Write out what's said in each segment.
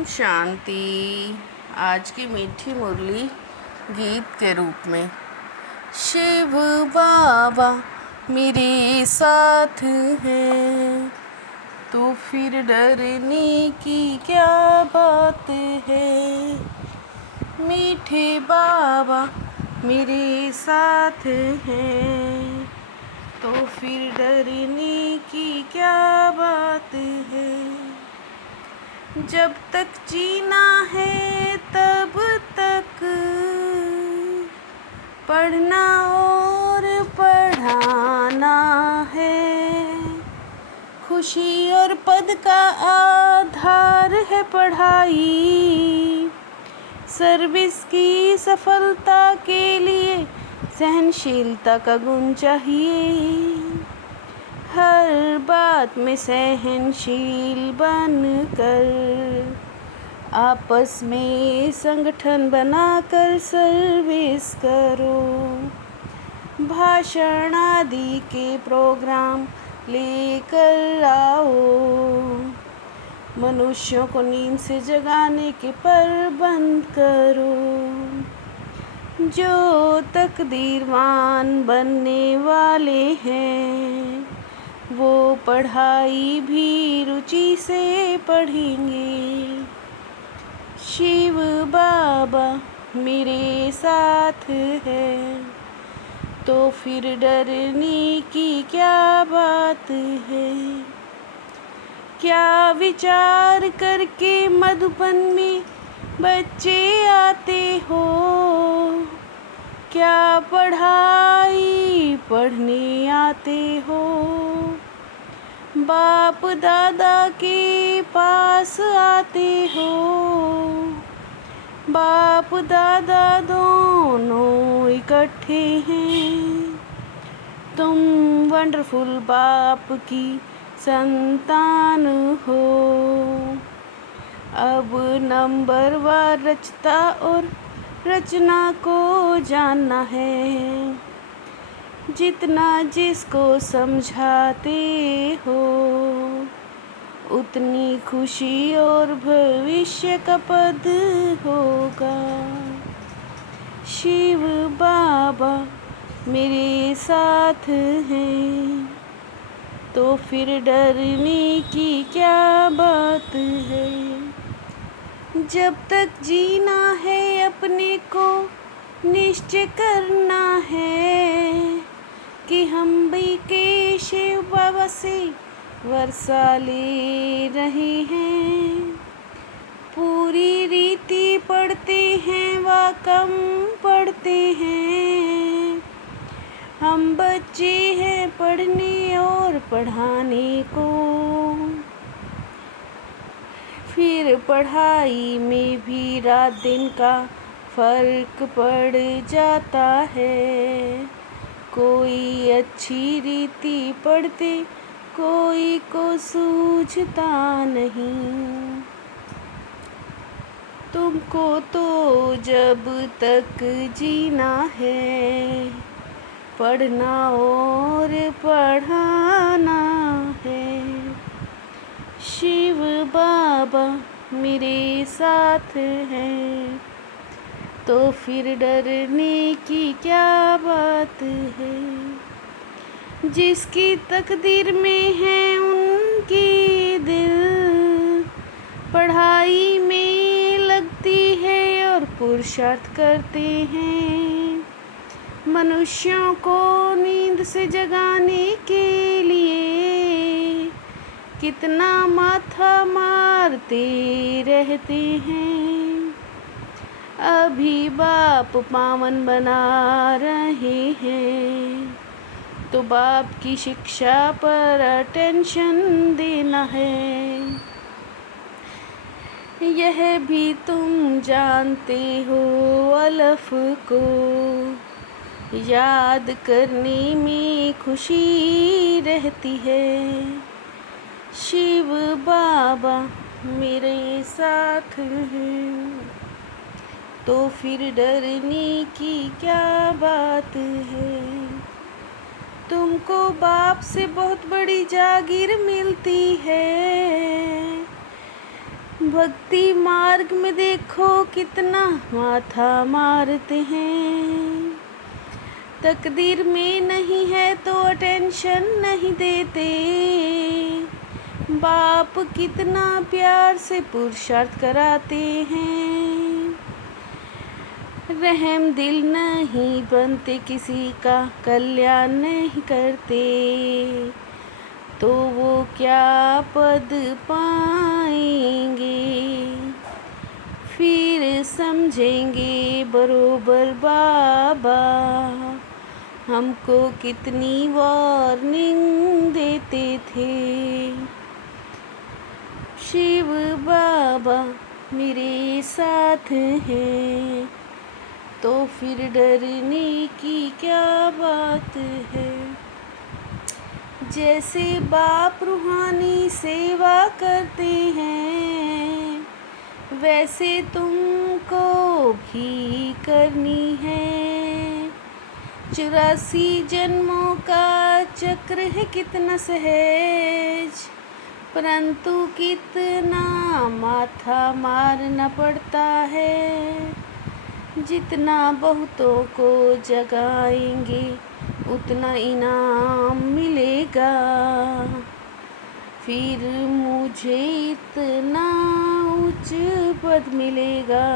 ओम शांति। आज की मीठी मुरली गीत के रूप में। शिव बाबा मेरे साथ हैं, तो फिर डरने की क्या बात है। मीठे बाबा मेरे साथ हैं, तो फिर डरने की क्या बात है। जब तक जीना है तब तक पढ़ना और पढ़ाना है। खुशी और पद का आधार है पढ़ाई। सर्विस की सफलता के लिए सहनशीलता का गुण चाहिए। हर बात में सहनशील बनकर आपस में संगठन बनाकर सर्विस करो। भाषण आदि के प्रोग्राम लेकर आओ। मनुष्यों को नींद से जगाने के प्रबंध करो। जो तकदीरवान बनने वाले हैं वो पढ़ाई भी रुचि से पढ़ेंगे। शिव बाबा मेरे साथ है, तो फिर डरने की क्या बात है। क्या विचार करके मधुबन में बच्चे आते हो। क्या पढ़ाई पढ़ने आते हो। बाप दादा के पास आते हो। बाप दादा दोनों इकट्ठे हैं। तुम वंडरफुल बाप की संतान हो। अब नंबर वार रचता और रचना को जानना है। जितना जिसको समझाते हो उतनी खुशी और भविष्य का पद होगा। शिव बाबा मेरे साथ हैं, तो फिर डरने की क्या बात है। जब तक जीना है अपने को निश्चय करना है कि हम भी के शिव बाबा से वर्षा ले रहे हैं। पूरी रीति पढ़ते हैं व कम पढ़ते हैं। हम बच्चे हैं पढ़ने और पढ़ाने को। फिर पढ़ाई में भी रात दिन का फर्क पड़ जाता है। कोई अच्छी रीति पढ़ते कोई को सूझता नहीं। तुमको तो जब तक जीना है पढ़ना और पढ़ाना है। शिव बाबा मेरे साथ हैं, तो फिर डरने की क्या बात है। जिसकी तकदीर में है उनकी दिल पढ़ाई में लगती है और पुरुषार्थ करते हैं। मनुष्यों को नींद से जगाने के लिए कितना माथा मारते रहते हैं। अभी बाप पावन बना रहे हैं, तो बाप की शिक्षा पर अटेंशन देना है। यह भी तुम जानते हो अलफ को याद करने में खुशी रहती है। शिव बाबा मेरे साथ हैं, तो फिर डरने की क्या बात है। तुमको बाप से बहुत बड़ी जागीर मिलती है। भक्ति मार्ग में देखो कितना माथा मारते हैं। तकदीर में नहीं है तो अटेंशन नहीं देते। बाप कितना प्यार से पुरुषार्थ कराते हैं। रहम दिल नहीं बनते, किसी का कल्याण नहीं करते, तो वो क्या पद पाएंगे। फिर समझेंगे बरोबर बाबा हमको कितनी वार्निंग देते थे। शिव बाबा मेरे साथ हैं, तो फिर डरने की क्या बात है। जैसे बाप रूहानी सेवा करते हैं, वैसे तुमको भी करनी है। 84 जन्मों का चक्र है कितना सहज, परंतु कितना माथा मारना पड़ता है। जितना बहुतों को जगाएंगे उतना इनाम मिलेगा। फिर मुझे इतना उच्च पद मिलेगा।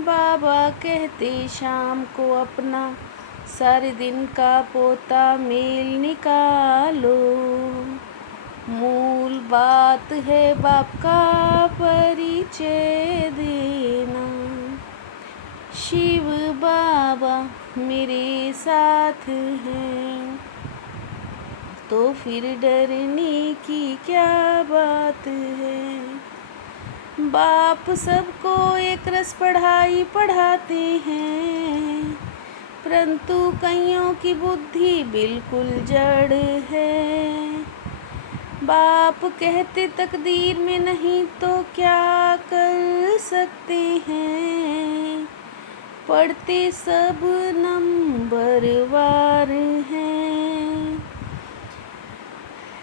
बाबा कहते शाम को अपना सारे दिन का पोता मेल निकालो। मूल बात है बाप का परिचय देना। शिव बाबा मेरे साथ हैं, तो फिर डरने की क्या बात है। बाप सबको एक रस पढ़ाई पढ़ाते हैं, परंतु कईयों की बुद्धि बिल्कुल जड़ है। बाप कहते तकदीर में नहीं तो क्या कर सकते हैं। पढ़ते सब नंबर वार हैं।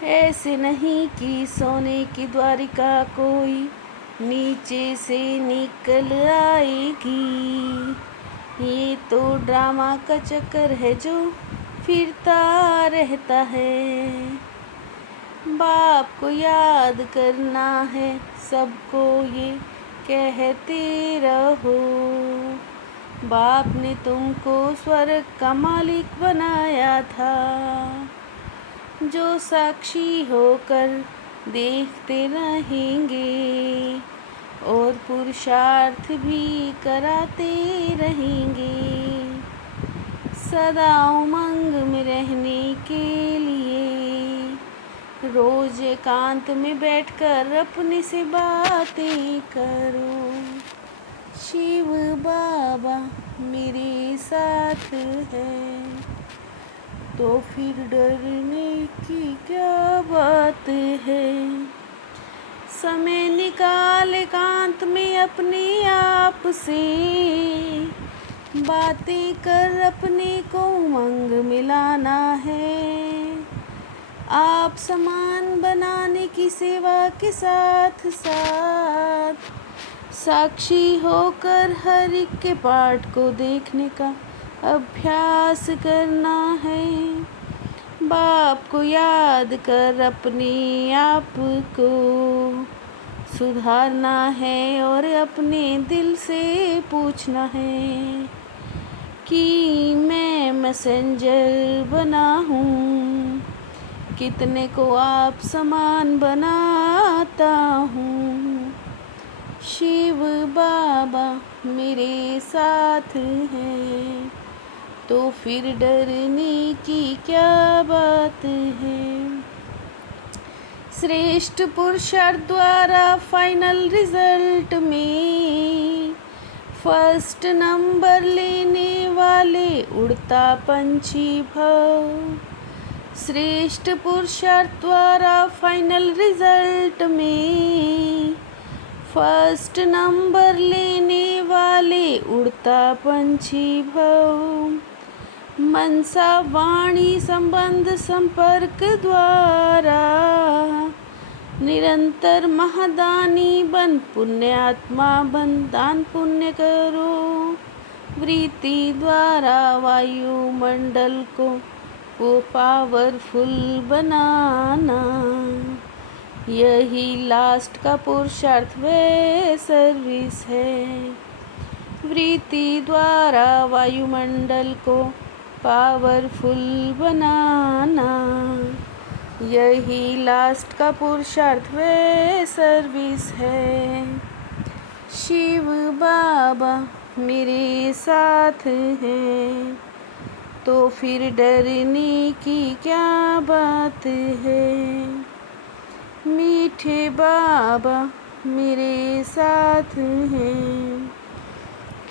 ऐसे नहीं कि सोने की द्वारिका कोई नीचे से निकल आएगी। ये तो ड्रामा का चक्कर है जो फिरता रहता है। बाप को याद करना है, सबको ये कहते रहो। बाप ने तुमको स्वर्ग का मालिक बनाया था, जो साक्षी होकर देखते रहेंगे और पुरुषार्थ भी कराते रहेंगे। सदा उमंग में रहने के लिए रोज एकांत में बैठकर अपने से बातें करो। शिव बाबा मेरे साथ है, तो फिर डरने की क्या बात है। समय निकाल एकांत में अपने आप से बातें कर अपने को उमंग मिलाना है। आप समान बनाने की सेवा के साथ साथ साक्षी होकर हर एक के पाठ को देखने का अभ्यास करना है। बाप को याद कर अपने आप को सुधारना है और अपने दिल से पूछना है कि मैं मैसेंजर बना हूँ, कितने को आप समान बनाता हूँ। शिव बाबा मेरे साथ हैं, तो फिर डरने की क्या बात है। श्रेष्ठ पुरुषार्थ द्वारा फाइनल रिजल्ट में फर्स्ट नंबर लेने वाले उड़ता पंछी भव। श्रेष्ठ पुरुषार्थ द्वारा फाइनल रिजल्ट में फर्स्ट नंबर लेने वाले उड़ता पंछी भव। मनसा वाणी संबंध संपर्क द्वारा निरंतर महादानी बन, पुण्यात्मा बन, दान पुण्य करो। वृत्ति द्वारा वायुमंडल को वो पावरफुल बनाना, यही लास्ट का पुरुषार्थ वे सर्विस है। वृत्ति द्वारा वायुमंडल को पावरफुल बनाना, यही लास्ट का पुरुषार्थ वे सर्विस है। शिव बाबा मेरे साथ हैं, तो फिर डरने की क्या बात है। मीठे बाबा मेरे साथ हैं,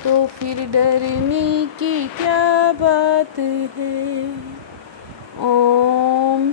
तो फिर डरने की क्या बात है। ओम